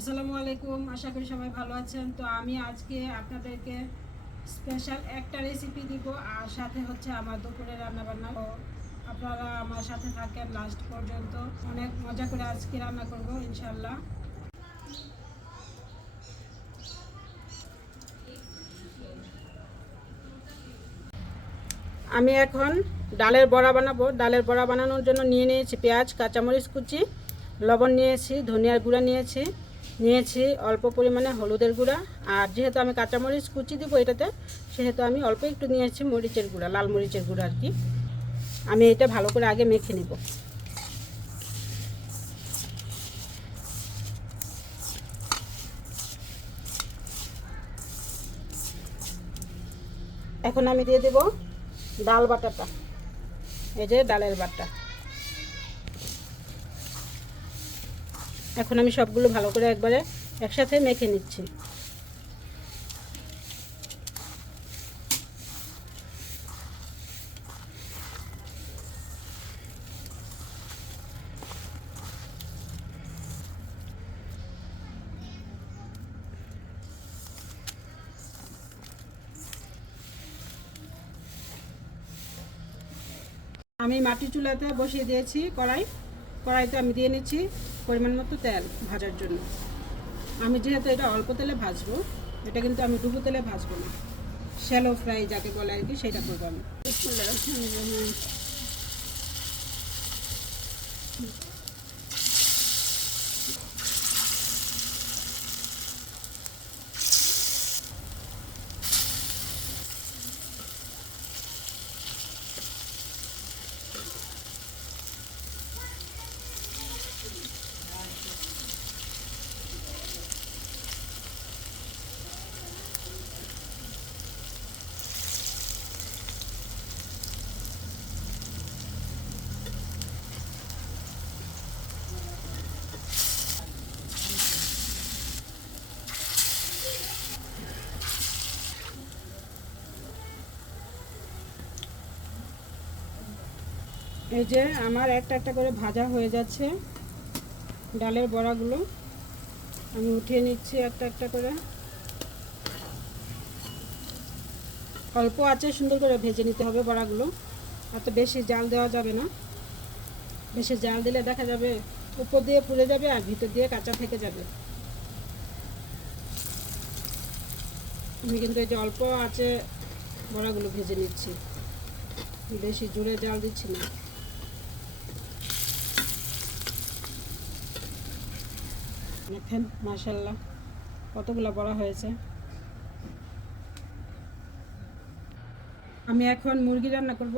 আসসালামু আলাইকুম, আশা করি সবাই ভালো আছেন। তো আমি আজকে আপনাদেরকে স্পেশাল একটা রেসিপি দিব, আর সাথে হচ্ছে আমার দুপুরে রান্না বান্না তো আপনারা আমার সাথে থাকেন লাস্ট পর্যন্ত। অনেক মজা করে আজকে রান্না করব ইনশাল্লাহ আমি এখন ডালের বড়া বানাবো। ডালের বড়া বানানোর জন্য নিয়ে নিয়েছি পেঁয়াজ, কাঁচামরিচ কুচি, লবণ নিয়েছি, ধনিয়ার গুঁড়া নিয়েছি। নিয়েছি অল্প পরিমাণে হলুদের গুঁড়া। আর যেহেতু আমি কাঁচামরিচ কুচি দিব এটাতে, সেহেতু আমি অল্প একটু নিয়েছি মরিচের গুঁড়া, লাল মরিচের গুঁড়া আর কি। আমি এটা ভালো করে আগে মেখে নিব। এখন আমি দিয়ে দেব ডাল বাটাটা। এই যে ডালের বাটা। এখন আমি সবগুলো ভালো করে একবারে একসাথে মেখে নিচ্ছি। আমি মাটি চুলাতে বসিয়ে দিয়েছি কড়াই। কড়াইতে আমি দিয়ে নিচ্ছি পরিমাণ মতো তেল ভাজার জন্য। আমি যেহেতু এটা অল্প তেলে ভাজবো, এটা কিন্তু আমি ডুবো তেলে ভাজবো না। শ্যালো ফ্রাই যাকে বলে আর কি, সেটা করব আমি। এই যে আমার একটা একটা করে ভাজা হয়ে যাচ্ছে, ডালের বড়াগুলো। আমি উঠিয়ে নিচ্ছি একটা একটা করে। অল্প আছে, সুন্দর করে ভেজে নিতে হবে বড়াগুলো। এত বেশি জাল দেওয়া যাবে না। বেশি জাল দিলে দেখা যাবে উপর দিয়ে পুড়ে যাবে আর ভিতর দিয়ে কাঁচা থেকে যাবে। আমি কিন্তু এই যে অল্প আছে বড়াগুলো ভেজে নিচ্ছি। বেশি জোরে জাল দিচ্ছি না। দেখেন মার্শাল্লাহ কতগুলো বড় হয়েছে। আমি এখন মুরগি রান্না করব।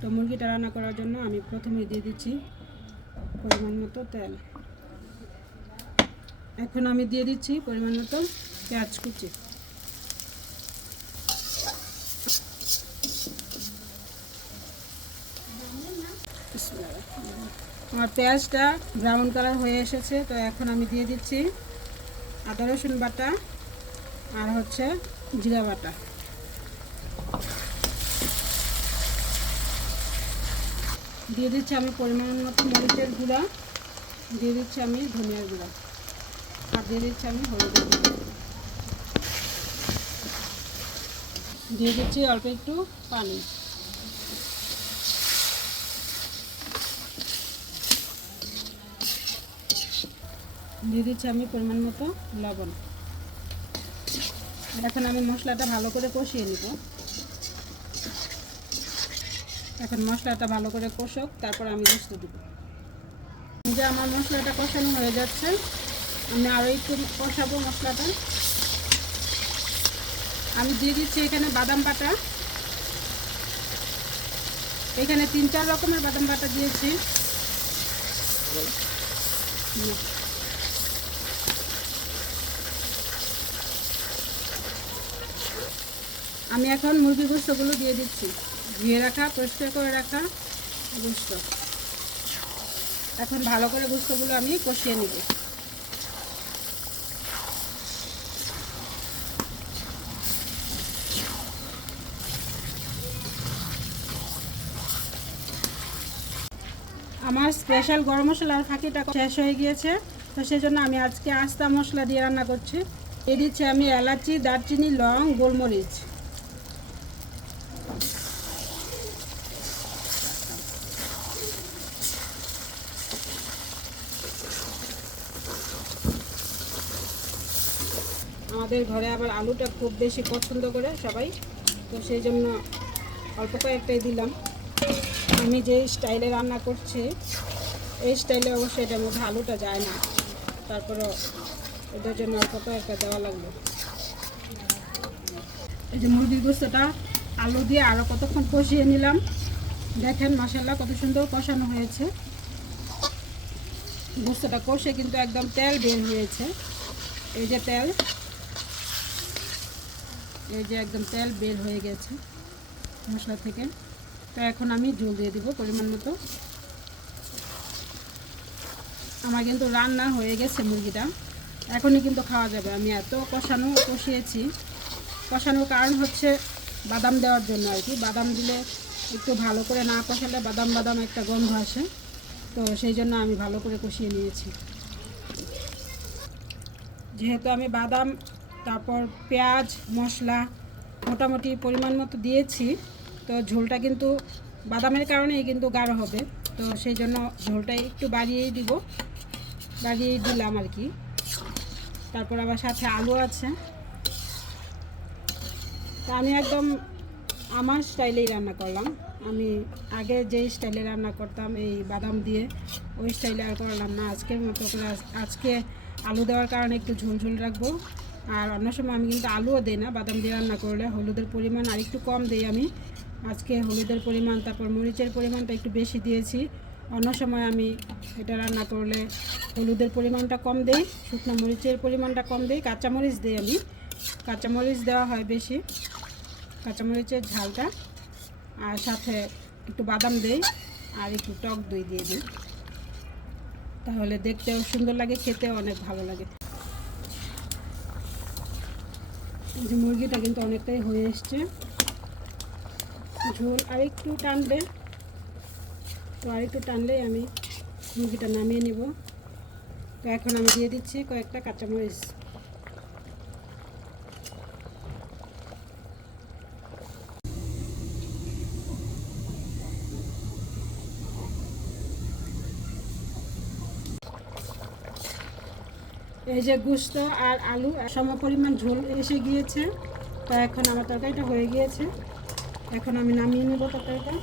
তো মুরগিটা রান্না করার জন্য আমি প্রথমে দিয়ে দিচ্ছি পরিমাণ মতো তেল। এখন আমি দিয়ে দিচ্ছি পরিমাণ মতো পেঁয়াজ কুচি। আমার পেঁয়াজটা ব্রাউন কালার হয়ে এসেছে, তো এখন আমি দিয়ে দিচ্ছি আদা, রসুন বাটা আর হচ্ছে জিরা বাটা। দিয়ে দিচ্ছি আমি পরিমাণ মতো মরিচের গুঁড়া, দিয়ে দিচ্ছি আমি ধনিয়ার গুঁড়া আর দিয়ে দিচ্ছি আমি হলুদের গুঁড়া। দিয়ে দিচ্ছি অল্প একটু পানি। দিয়ে দিচ্ছি আমি পরিমাণ মতো লবণ। এখন আমি মশলাটা ভালো করে কষিয়ে নিব। এখন মশলাটা ভালো করে কষক, তারপর আমি গুস্ত দেব। যে আমার মশলাটা কষানো হয়ে যাচ্ছে, আমি আরও একটু কষাবো মশলাটা। আমি দিয়ে দিচ্ছি এখানে বাদাম বাটা। এখানে তিন চার রকমের বাদাম বাটা দিয়েছি। আমি এখন মুরগি গোস্তগুলো দিয়ে দিচ্ছি। ধুয়ে রাখা, পরিষ্কার করে রাখা গোস্ত এখন ভালো করে গোস্তগুলো আমি কষিয়ে নিব। আমার স্পেশাল গরম মশলার ফাঁকিটা শেষ হয়ে গিয়েছে, তো সেই জন্য আমি আজকে আস্তা মশলা দিয়ে রান্না করছি। এ দিচ্ছি আমি এলাচি, দারচিনি, লং, গোলমরিচ। আমাদের ঘরে আবার আলুটা খুব বেশি পছন্দ করে সবাই। তো সেই জন্য অল্প কয়েকটাই দিলাম। আমি যে স্টাইলে রান্না করছি, এই স্টাইলে অবশ্যই এটার মধ্যে আলুটা যায় না। তারপরে ওদের জন্য অল্প কয়েকটা দেওয়া লাগল। এই যে মুরগির গোস্তটা, আলু দিয়ে আরও কতক্ষণ কষিয়ে নিলাম। দেখেন মশলা কত সুন্দর কষানো হয়েছে। গোস্তটা কষে কিন্তু একদম তেল বের হয়েছে। এই যে তেল এই যে একদম তেল বের হয়ে গেছে মশলা থেকে। তো এখন আমি ঝোল দিয়ে দিব পরিমাণ মতো। আমার কিন্তু রান্না হয়ে গেছে মুরগিটা। এখনই কিন্তু খাওয়া যাবে। আমি এত কষানো কষিয়েছি। কষানোর কারণ হচ্ছে বাদাম দেওয়ার জন্য আর কি। বাদাম দিলে একটু ভালো করে না কষালে বাদাম বাদাম একটা গন্ধ আসে। তো সেই জন্য আমি ভালো করে কষিয়ে নিয়েছি। যেহেতু আমি বাদাম তারপর পেঁয়াজ, মশলা মোটামুটি পরিমাণ মতো দিয়েছি। তো ঝোলটা কিন্তু বাদামের কারণেই কিন্তু গাঢ় হবে। তো সেই জন্য ঝোলটা একটু বাড়িয়েই দিব। বাড়িয়েই দিলাম আর কি। তারপর আবার সাথে আলু আছে। তা আমি একদম আমার স্টাইলেই রান্না করলাম। আমি আগে যেই স্টাইলে রান্না করতাম এই বাদাম দিয়ে, ওই স্টাইলে আর করলাম না। আজকের মতো করে আজ- আজকে আলু দেওয়ার কারণে একটু ঝোল ঝোল রাখব। আর অন্য সময় আমি কিন্তু আলুও দিই না, বাদাম দিয়ে রান্না করলে হলুদের পরিমাণ আর একটু কম দিই আমি। আজকে হলুদের পরিমাণ, তারপর মরিচের পরিমাণটা একটু বেশি দিয়েছি। অন্য সময় আমি এটা রান্না করলে হলুদের পরিমাণটা কম দিই, শুকনো মরিচের পরিমাণটা কম দিই, কাঁচামরিচ দিই আমি। কাঁচামরিচ দেওয়া হয় বেশি, কাঁচামরিচের ঝালটা। আর সাথে একটু বাদাম দেই আর একটু টক দই দিয়ে দিই। তাহলে দেখতেও সুন্দর লাগে, খেতেও অনেক ভালো লাগে। যে মুরগিটা কিন্তু অনেকটাই হয়ে এসছে। ঝোল আরেকটু টানবে। তো আরেকটু টানলেই আমি মুরগিটা নামিয়ে নেব। তো এখন আমি দিয়ে দিচ্ছি কয়েকটা কাঁচামরিচ। এই যে গুস্ত আর আলু, সম পরিমাণ ঝোল এসে গিয়েছে। তো এখন আমার তরকারিটা হয়ে গিয়েছে। এখন আমি নামিয়ে নেব তরকারিটা।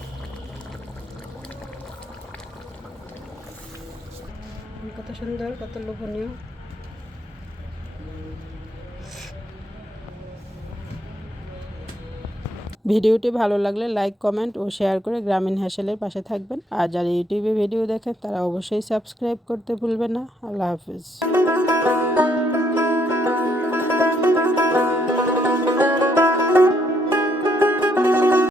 কত সুন্দর, কত লোভনীয়। ভিডিওটি ভালো লাগলে লাইক, কমেন্ট ও শেয়ার করে গ্রামীণ হ্যাসেলের পাশে থাকবেন। আর যারা ইউটিউবে ভিডিও দেখেন, তারা অবশ্যই সাবস্ক্রাইব করতে ভুলবেন না। আল্লাহ হাফিজ।